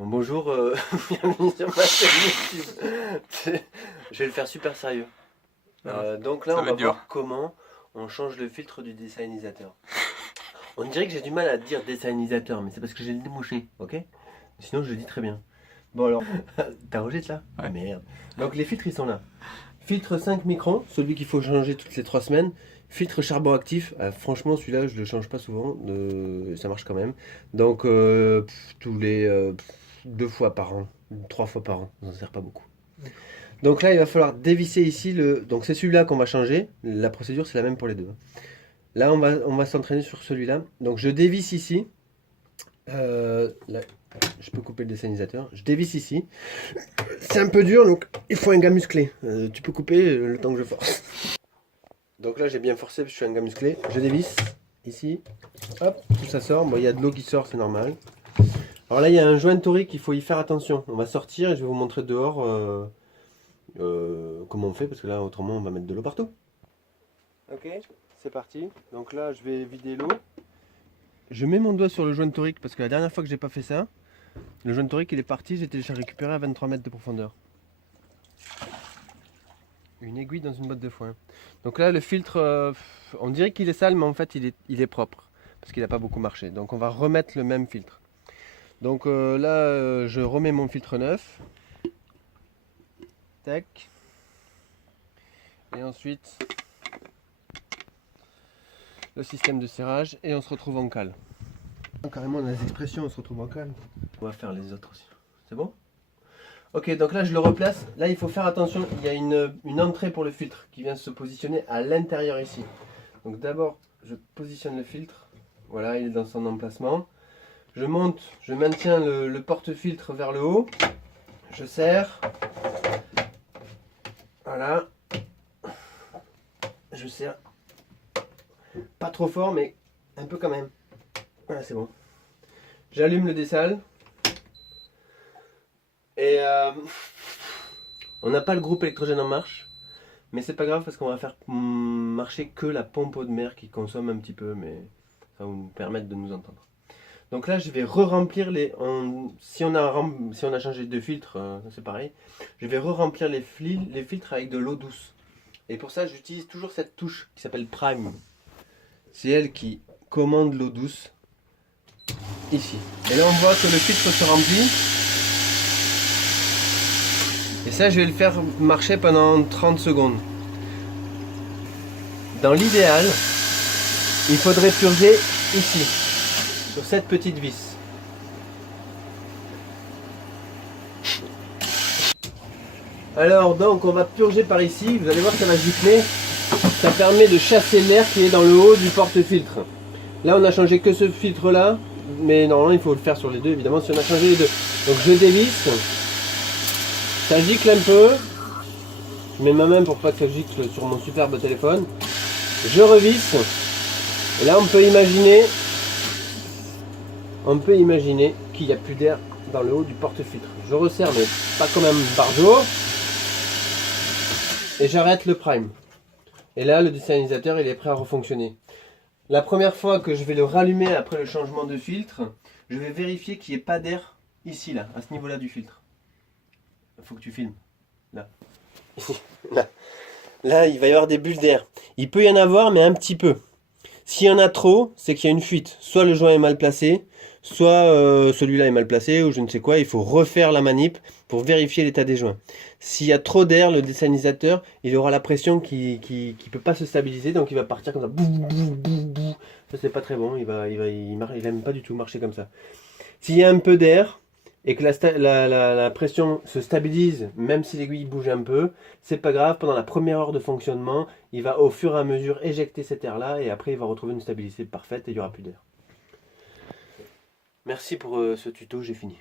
Bon, bonjour, bienvenue sur ma chaîne YouTube. Je vais le faire super sérieux. Donc là, Ça on va va être dur. voir comment on change le filtre du designisateur. On dirait que j'ai du mal à dire designisateur, mais c'est parce que j'ai le nez mouché, ok? Sinon, je le dis très bien. Bon alors, t'as enregistré là? Ah Ouais. merde. Donc les filtres, ils sont là. Filtre 5 microns, celui qu'il faut changer toutes les 3 semaines. Filtre charbon actif, franchement celui-là je le change pas souvent, ça marche quand même. Donc tous les 2 fois par an, 3 fois par an, on s'en sert pas beaucoup. Donc là il va falloir dévisser ici donc c'est celui-là qu'on va changer, la procédure c'est la même pour les deux. Là on va s'entraîner sur celui-là. Donc je dévisse ici. Là, je peux couper le designisateur. Je dévisse ici. C'est un peu dur donc il faut un gars musclé. Tu peux couper le temps que je force. Donc là j'ai bien forcé parce que je suis un gars musclé. Je dévisse ici. Hop, tout ça sort. Bon, il y a de l'eau qui sort, c'est normal. Alors là il y a un joint torique, il faut y faire attention. On va sortir et je vais vous montrer dehors comment on fait parce que là autrement on va mettre de l'eau partout. Ok, c'est parti. Donc là je vais vider l'eau. Je mets mon doigt sur le joint torique parce que la dernière fois que j'ai pas fait ça, le joint torique il est parti, j'ai déjà récupéré à 23 mètres de profondeur. Une aiguille dans une botte de foin. Donc là le filtre, on dirait qu'il est sale mais en fait il est propre parce qu'il n'a pas beaucoup marché. Donc on va remettre le même filtre. Donc là je remets mon filtre neuf. Tac. Et ensuite le système de serrage et on se retrouve en cale. Carrément dans les expressions on se retrouve en cale. On va faire les autres aussi. C'est bon? Ok, donc là je le replace. Là il faut faire attention, il y a une entrée pour le filtre qui vient se positionner à l'intérieur ici. Donc d'abord je positionne le filtre. Voilà, il est dans son emplacement. Je monte, je maintiens le porte-filtre vers le haut. Je serre. Voilà. Je serre. Pas trop fort mais un peu quand même. Voilà, c'est bon. J'allume le dessal. Et on n'a pas le groupe électrogène en marche, mais c'est pas grave parce qu'on va faire marcher que la pompe eau de mer qui consomme un petit peu, mais ça va nous permettre de nous entendre. Donc là, je vais re-remplir si on a changé de filtre, c'est pareil. Je vais re-remplir les filtres avec de l'eau douce. Et pour ça, j'utilise toujours cette touche qui s'appelle Prime. C'est elle qui commande l'eau douce ici. Et là, on voit que le filtre se remplit. Et ça, je vais le faire marcher pendant 30 secondes. Dans l'idéal, il faudrait purger ici, sur cette petite vis. Alors donc, on va purger par ici. Vous allez voir que ça va gicler. Ça permet de chasser l'air qui est dans le haut du porte-filtre. Là, on a changé que ce filtre-là. Mais normalement, il faut le faire sur les deux, évidemment, si on a changé les deux. Donc, je dévisse. Ça gicle un peu. Je mets ma main pour pas que ça gicle sur mon superbe téléphone. Je revisse. Et là on peut imaginer qu'il n'y a plus d'air dans le haut du porte-filtre. Je resserre mais pas comme un barjo. Et j'arrête le prime. Et là le desalinisateur il est prêt à refonctionner. La première fois que je vais le rallumer après le changement de filtre, je vais vérifier qu'il n'y ait pas d'air ici là, à ce niveau là du filtre. Il faut que tu filmes. Là. Là. Là, il va y avoir des bulles d'air. Il peut y en avoir, mais un petit peu. S'il y en a trop, c'est qu'il y a une fuite. Soit le joint est mal placé, soit celui-là est mal placé, ou je ne sais quoi. Il faut refaire la manip pour vérifier l'état des joints. S'il y a trop d'air, le desalinisateur, il aura la pression qui ne peut pas se stabiliser, donc il va partir comme ça. Bou, bou, bou, bou. Ça, c'est pas très bon. Il n'aime pas du tout marcher comme ça. S'il y a un peu d'air, et que la pression se stabilise, même si l'aiguille bouge un peu, c'est pas grave, pendant la première heure de fonctionnement, il va au fur et à mesure éjecter cet air-là, et après il va retrouver une stabilité parfaite et il n'y aura plus d'air. Merci pour ce tuto, j'ai fini.